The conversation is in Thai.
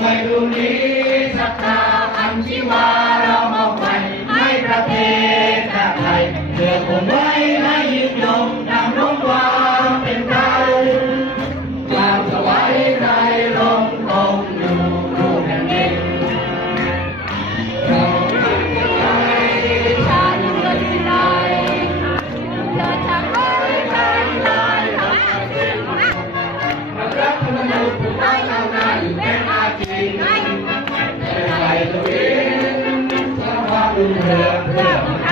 ให้ดูนี้ศรัทธาอันชีวาเรามอบไว้ให้ประเทศชาติไทยเพื่อคงไว้ให้ยืนยงดำรงความเป็นไทยความสวัยใจลงคงอยู่คู่แผ่นดินเราไทยชาติเกิดที่ใดเกิดจากไว้ใจลายหาสิ่งรักธรรมนูญผู้ไทยเรานั้นเป็นอาชีพไทยตัวเองสร้างความรุ่งเรืองเพื่อ